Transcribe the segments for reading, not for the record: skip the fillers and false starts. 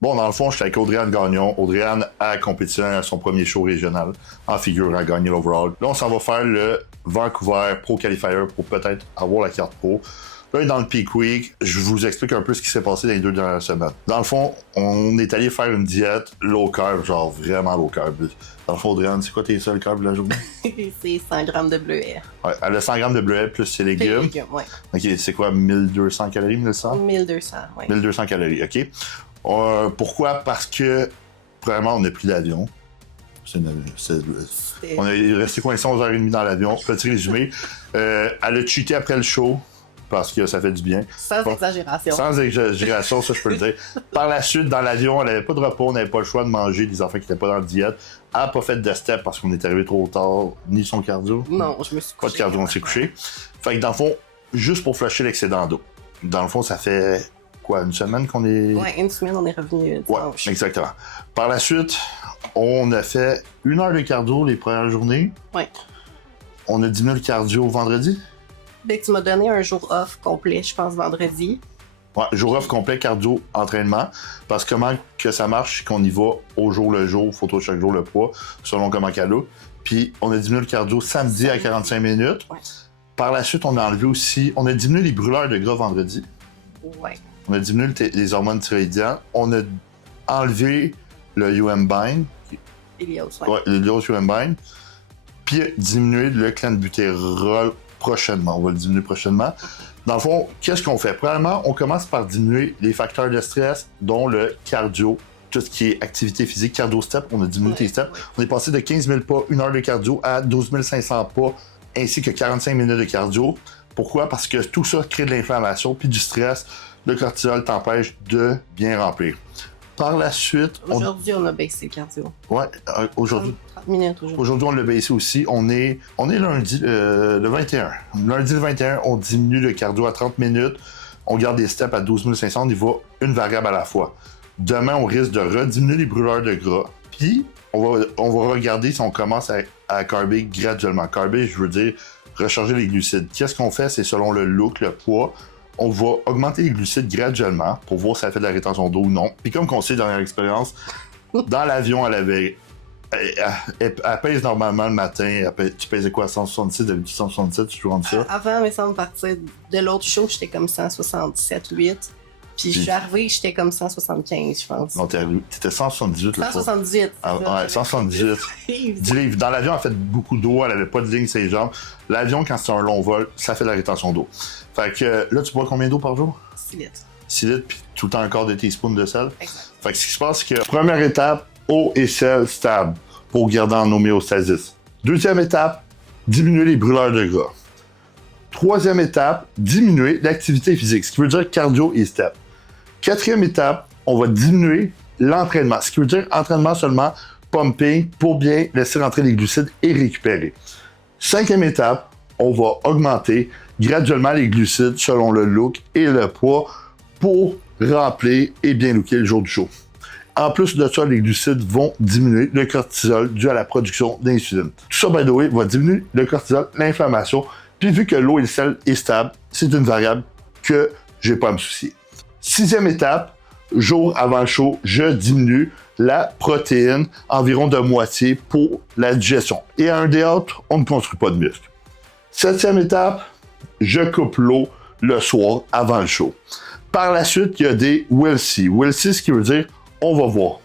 Bon, dans le fond, j'étais avec Audrey-Anne Gagnon. Audrey-Anne a compétitionné à son premier show régional en figure, a gagné l'overall. Là, on s'en va faire le Vancouver Pro Qualifier pour peut-être avoir la carte pro. Là, dans le Peak Week, je vous explique un peu ce qui s'est passé dans les 2 dernières semaines. Dans le fond, on est allé faire une diète low carb, genre vraiment low carb. Dans le fond, Audrey-Anne, c'est quoi tes seuls carbs de la journée? C'est 100 grammes de bleuet. Ouais, elle a 100 grammes de bleuets plus ses Des légumes. légumes, ouais. Ok, c'est quoi, 1200 calories, 1100? 1200, ouais. 1200 calories, ok. Pourquoi? Parce que, premièrement, on a pris l'avion. On est resté coincé 11h30 dans l'avion. Petit résumé. Elle a cheaté après le show, parce que ça fait du bien. Sans exagération. Sans exagération, ça je peux le dire. Par la suite, dans l'avion, elle n'avait pas de repos, on n'avait pas le choix de manger des enfants qui n'étaient pas dans la diète. Elle n'a pas fait de step parce qu'on est arrivé trop tard, ni son cardio. Non, je me suis couché. Pas de cardio, on s'est couché. Fait que dans le fond, juste pour flusher l'excédent d'eau. Dans le fond, ça fait quoi, une semaine qu'on est... Ouais, une semaine, on est revenu dimanche. Ouais, exactement. Par la suite, on a fait 1 heure de cardio les premières journées. Ouais. On a diminué le cardio vendredi. Dès que tu m'as donné un jour off complet, je pense vendredi. Ouais, jour off complet, cardio, entraînement. Parce que comment que ça marche, c'est qu'on y va au jour le jour, photo chaque jour le poids, selon comment qu'elle a. Puis on a diminué le cardio samedi à 45 minutes. Ouais. Par la suite, on a enlevé aussi, on a diminué les brûleurs de gras vendredi. Ouais. On a diminué les hormones thyroïdiennes. On a enlevé le UM-Bind. Ilios, ouais. Ouais, le Ilios UM-Bind. Puis diminué le clenbutérol prochainement. On va le diminuer prochainement. Dans le fond, qu'est-ce qu'on fait? Premièrement, on commence par diminuer les facteurs de stress, dont le cardio, tout ce qui est activité physique, cardio-step. On a diminué tes steps. Ouais. On est passé de 15 000 pas, 1 heure de cardio, à 12 500 pas, ainsi que 45 minutes de cardio. Pourquoi? Parce que tout ça crée de l'inflammation puis du stress. Le cortisol t'empêche de bien remplir. Par la suite... Aujourd'hui, on a baissé le cardio. Ouais, aujourd'hui. 30 minutes aujourd'hui. Aujourd'hui, on l'a baissé aussi. On est lundi, le 21. Lundi le 21, on diminue le cardio à 30 minutes. On garde des steps à 12 500. On y va une variable à la fois. Demain, on risque de rediminuer les brûleurs de gras. Puis, on va regarder si on commence à carber graduellement. Carber, je veux dire, recharger les glucides. Qu'est-ce qu'on fait? C'est selon le look, le poids. On va augmenter les glucides graduellement pour voir si ça fait de la rétention d'eau ou non. Puis comme on sait dans l'expérience, dans l'avion, elle pèse normalement le matin. Tu pesais quoi, 166, d'habitude 167, tu rentres ça? Avant, mais sans partir de l'autre show, j'étais comme 167, 8. Puis je suis arrivé, j'étais comme 175, je pense. Non, t'étais 178 le fois. 178. Ah, ouais, 178. 10 livres. Dans l'avion, elle fait beaucoup d'eau, elle avait pas de ligne sur les jambes. L'avion, quand c'est un long vol, ça fait de la rétention d'eau. Fait que là, tu bois combien d'eau par jour? 6 litres. 6 litres, puis tout le temps un quart de teaspoon de sel. Exact. Fait que ce qui se passe, c'est que première étape, eau et sel stable pour garder en homéostasis. Deuxième étape, diminuer les brûleurs de gras. Troisième étape, diminuer l'activité physique, ce qui veut dire cardio et step. Quatrième étape, on va diminuer l'entraînement, ce qui veut dire entraînement seulement, pumping, pour bien laisser rentrer les glucides et récupérer. Cinquième étape, on va augmenter graduellement les glucides selon le look et le poids pour remplir et bien looker le jour du show. En plus de ça, les glucides vont diminuer le cortisol dû à la production d'insuline. Tout ça, by the way, va diminuer le cortisol, l'inflammation, puis vu que l'eau et le sel est stable, c'est une variable que j'ai pas à me soucier. Sixième étape, jour avant le show, je diminue la protéine environ de moitié pour la digestion. Et à un day out, on ne construit pas de muscles. Septième étape, je coupe l'eau le soir avant le show. Par la suite, il y a des we'll see. We'll see, ce qui veut dire on va voir.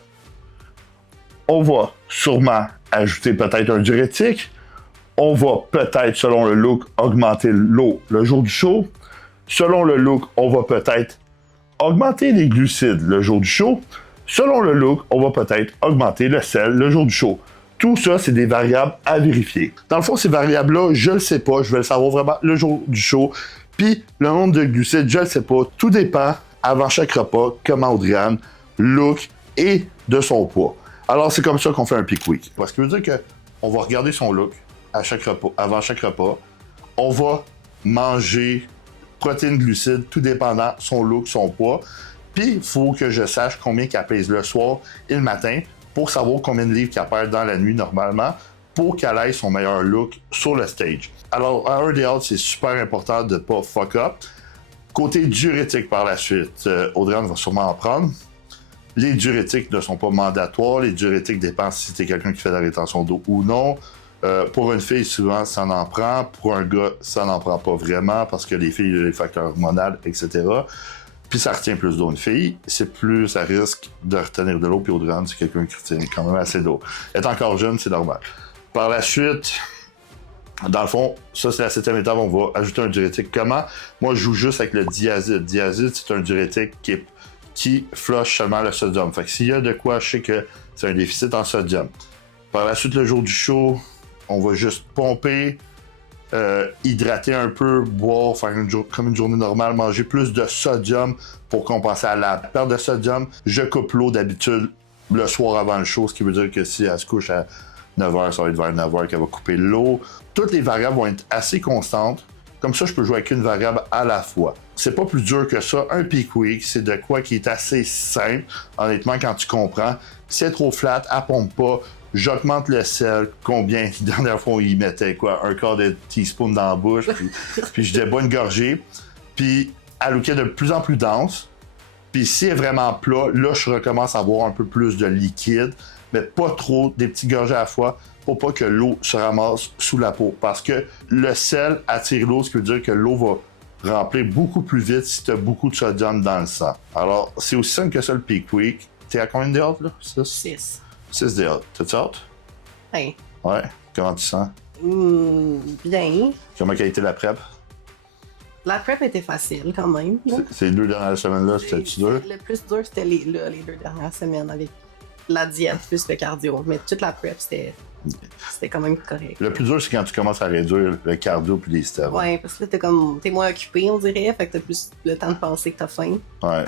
On va sûrement ajouter peut-être un diurétique. On va peut-être, selon le look, augmenter l'eau le jour du show. Selon le look, on va peut-être augmenter les glucides le jour du show. Selon le look, on va peut-être augmenter le sel le jour du show. Tout ça, c'est des variables à vérifier. Dans le fond, ces variables-là, je le sais pas. Je vais le savoir vraiment le jour du show. Puis, le nombre de glucides, je le sais pas. Tout dépend, avant chaque repas, comment Audrey-Anne look et de son poids. Alors, c'est comme ça qu'on fait un peak week. Ce qui veut dire qu'on va regarder son look à chaque repas, avant chaque repas. On va manger protéines, glucides, tout dépendant son look, son poids. Puis, il faut que je sache combien qu'elle pèse le soir et le matin pour savoir combien de livres qu'elle perd dans la nuit normalement pour qu'elle ait son meilleur look sur le stage. Alors, à un day out, c'est super important de ne pas fuck up. Côté diurétique par la suite, Audrey-Anne va sûrement en prendre. Les diurétiques ne sont pas mandatoires. Les diurétiques dépendent si t'es quelqu'un qui fait de la rétention d'eau ou non. Pour une fille, souvent, ça en prend. Pour un gars, ça n'en prend pas vraiment parce que les filles, il y a les facteurs hormonaux, etc. Puis ça retient plus d'eau. Une fille, c'est plus à risque de retenir de l'eau. Puis Audrey, c'est quelqu'un qui retient quand même assez d'eau. Elle est encore jeune, c'est normal. Par la suite, dans le fond, ça c'est la 7e étape, on va ajouter un diurétique. Comment? Moi, je joue juste avec le diazide. Diazide, c'est un diurétique qui flush seulement le sodium. Fait que s'il y a de quoi, je sais que c'est un déficit en sodium. Par la suite, le jour du show, on va juste pomper, hydrater un peu, boire, faire comme une journée normale, manger plus de sodium pour compenser à la perte de sodium. Je coupe l'eau d'habitude le soir avant le show, ce qui veut dire que si elle se couche à 9h, ça va être vers 9h qu'elle va couper l'eau. Toutes les variables vont être assez constantes. Comme ça, je peux jouer avec une variable à la fois. C'est pas plus dur que ça. Un peak week, c'est de quoi qui est assez simple, honnêtement, quand tu comprends. Si c'est trop flat, elle pompe pas. J'augmente le sel. Combien? La dernière fois, il mettait quoi? Un quart de teaspoon dans la bouche. Puis je bois une gorgée. Puis elle est de plus en plus dense. Puis si elle est vraiment plat, là, je recommence à avoir un peu plus de liquide. Mais pas trop, des petits gorgées à la fois, pour pas que l'eau se ramasse sous la peau. Parce que le sel attire l'eau, ce qui veut dire que l'eau va remplir beaucoup plus vite si tu as beaucoup de sodium dans le sang. Alors, c'est aussi simple que ça le peak week. T'es à combien de hâte, là? 6. 6 de hâte. T'as-tu hâte? Ouais. Ouais. Comment tu sens? Bien. Comment a été la prep? La prep était facile quand même. Là. Ces 2 dernières semaines-là, c'était-tu dur? Le plus dur, c'était les 2 dernières semaines avec la diète plus le cardio. Mais toute la prep, c'était quand même correct. Le plus dur, c'est quand tu commences à réduire le cardio puis les stéroïdes. Ouais, parce que là, t'es moins occupé, on dirait. Fait que t'as plus le temps de penser que t'as faim. Ouais.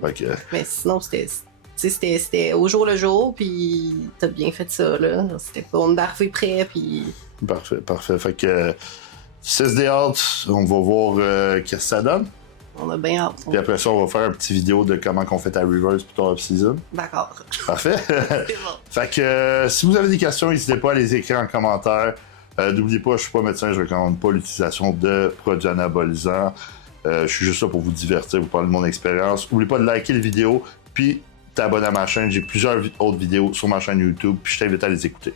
Fait que... Mais sinon, c'était au jour le jour, puis t'as bien fait ça, là. C'était pas, on est arrivé prêt, puis... Parfait. Fait que 6 day out, on va voir qu'est-ce que ça donne. On a bien hâte. Puis après ça, on va faire une petite vidéo de comment on fait ta reverse pour ton off-season. D'accord. Parfait. C'est bon. Fait que si vous avez des questions, n'hésitez pas à les écrire en commentaire. N'oubliez pas, je suis pas médecin, je recommande pas l'utilisation de produits anabolisants. Je suis juste là pour vous divertir, vous parler de mon expérience. N'oubliez pas de liker les vidéos, puis t'abonner à ma chaîne. J'ai plusieurs autres vidéos sur ma chaîne YouTube, puis je t'invite à les écouter.